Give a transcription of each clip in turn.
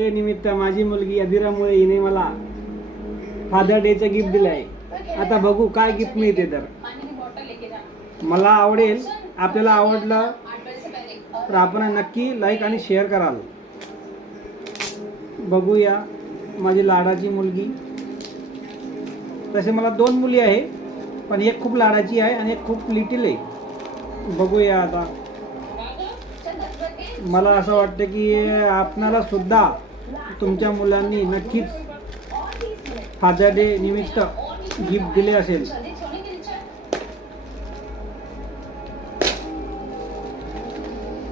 निमित्त माझी मुलगी अदिरामुळे हिने मला फादर डेचं गिफ्ट दिलं आहे. आता बघू काय गिफ्ट मिळते. तर मला आवडेल, आपल्याला आवडलं तर आपण नक्की लाईक आणि शेअर कराल. बघूया माझी लाडाची मुलगी. तसे मला 2 मुली आहे, पण एक खूप लाडाची आहे आणि एक खूप लिटिल आहे. बघूया आता. मला असं वाटतं की आपणाला सुद्धा तुमच्या मुलांनी नक्कीच फादर डे निमित्त गिफ्ट दिले असेल.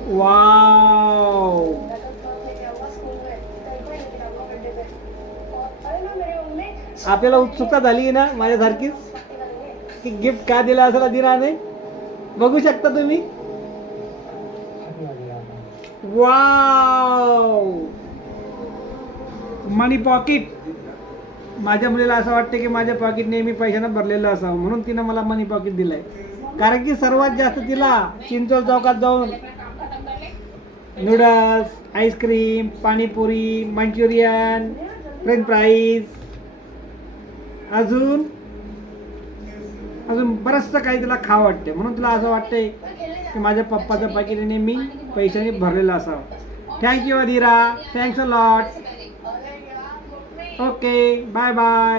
वाव, आपल्याला उत्सुकता झाली ना माझ्यासारखीच की गिफ्ट का दिला असेल अदिराने. बघू शकता तुम्ही. वाव, मनी पॉकेट. माझ्या मुलीला असं वाटतं की माझ्या पॉकेट नेहमी पैशानं भरलेलं असावं, म्हणून तिनं मला मनी पॉकेट दिलंय. कारण की सर्वात जास्त तिला चिंचोल चौकात जाऊन noodles, ice cream, panipuri, Manchurian, French fries, अजून बरंचसं काही तिला खावं वाटते. म्हणून तिला असं वाटतंय की माझ्या पप्पाचं पाकिट नेहमी पैशाने भरलेलं असावं. Thank you Adira, thanks a lot. Okay, bye bye.